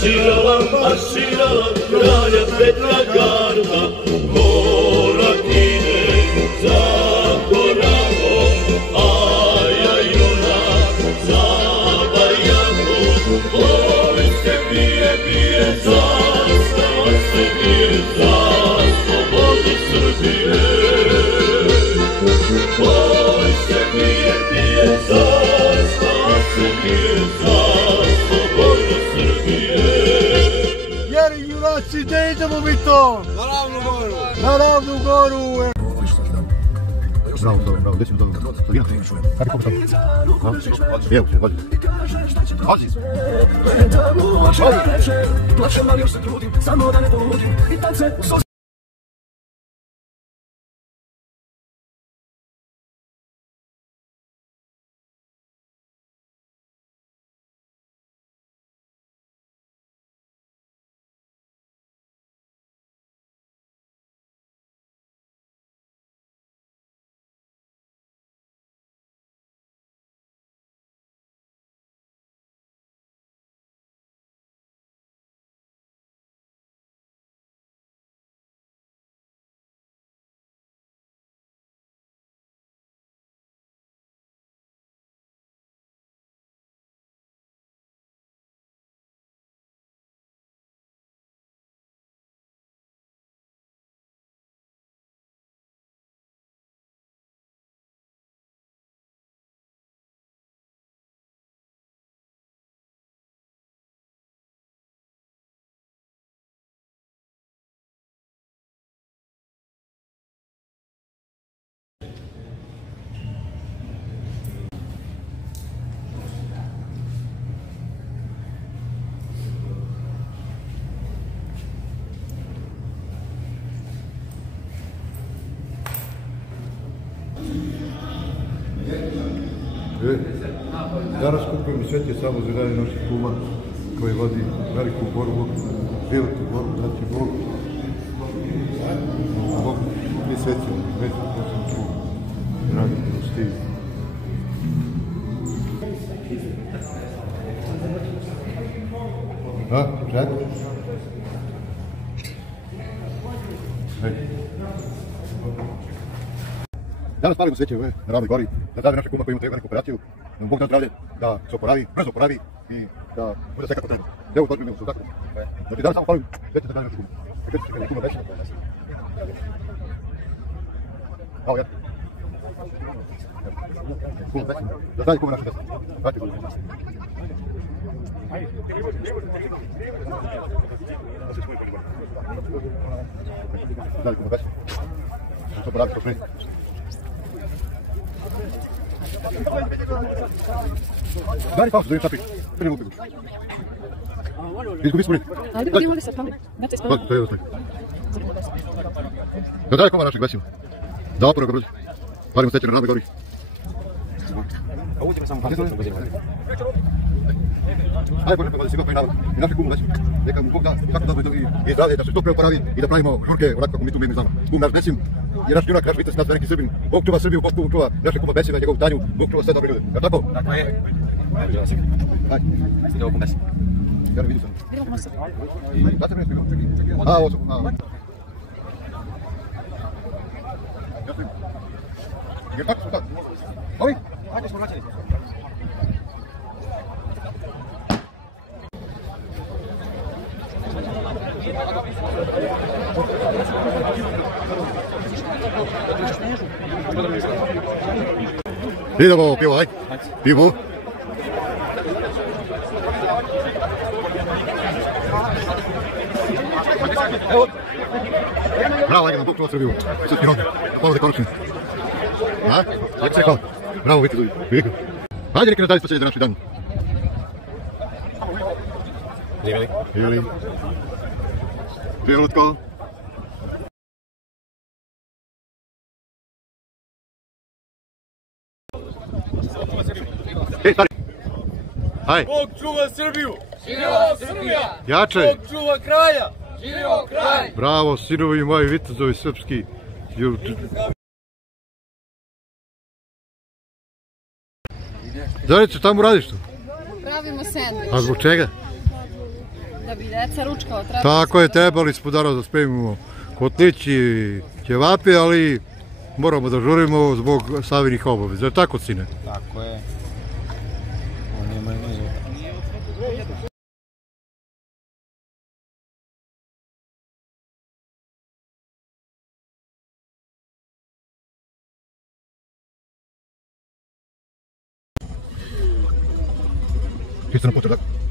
marširala kralja Petra garda, mora ide za korakom, a ja junak za barjakom. Vojske bije, zastava se bije za slobodu Srbije. Vojske bije, zastava se bije za slobodu Srbije. Jer junaci, gdje idemo mi to? Na Ravnu goru! Na Ravnu goru! Bravo, gdje si mi dobro? Slavina? Kako je kako tamo? Evo se, vađi. Vađi! Plaćem, ali još se trudim, samo da ne poludim. I tance u sozi. Danas skupujemo Sveti Savo Zidani naših kuma koji vodi veliku borbu, životnu borbu, znači Bog. Bog mi svećemo, mesto ko sam tu, dragi milostivi. A, žadu? Hej. Danas palimo sveće na Ravnoj gori, da zdravlje našeg kuma koji ima veliku operaciju, da mu Bog da zdravlje, da se oporavi, brzo oporavi i da bude sve kako treba. Evo to mi su tako. Znači danas samo palim sveće za zdravlje našeg kuma. Sveće se kada je kuma veća. Evo ja. Kuma veća. Da zdravlje kuma naše veća. Vrati bude. Zdravlje kuma veća. Da se oporavi što sve. Daj pauzu, da im šapi. Prvi lupi guš. Izgubi spori. Ajde, budemo ovdje sad, pali. Znate spori. To je jednostavno. Da daj koma našeg vesima. Da oporo ga brzo. Palimo sveće na Ravnoj gori. A uđemo samo kako se uzimo. Ajde, Bože, da si ga pojnava. I naše kumu vesima. Neka mu Bog da tako dobro i zdravlje, da se to pre oporavi i da pravimo žurke onako kako mi tu mirni znamo. Kum naš vesim. I naš junak, naš vitez, naš veliki Srbin. Bog čuva Srbiju, Bog čuva naše kuma Besima, njegovu tanju, Bog čuva sve dobre ljude. Je tako? Tako je. Ajde, želim se. Ajde. Stigao kum Besim. Ja ne vidim sam. Vidimo kuma se. Da se mi ne stigao. A, ovo su. Jer tako smo tako. Ovi? Ajde, smo vraćali. Idemo, pivo, ajde. Pivo. Bravo, ajde, Bog čuva Srbiju. Srpski rod. Polo dekoručni. A? Kako se rekao? Bravo, vitezu. Ajde, neka nas dalje spaćelje za naši dan. Živjeli. Živjeli. Živjeli, Lutko. Ej, stari! Haj! Bog čuva Srbiju! Živjela Srbija! Jače! Bog čuva kralja! Živio kraj! Bravo, sinovi moji vitezovi srpski! Zorice, šta mu radiš tu? Pravimo sendvič. A zbog čega? da bi deca ručkala. Tako je, trebali smo danas da spremimo kotlići, ćevapi, ali moramo da žurimo zbog Savinih obaveza. Je tako, sine? Tako je. Oni imaju nizu. Ti ste na putu, tako?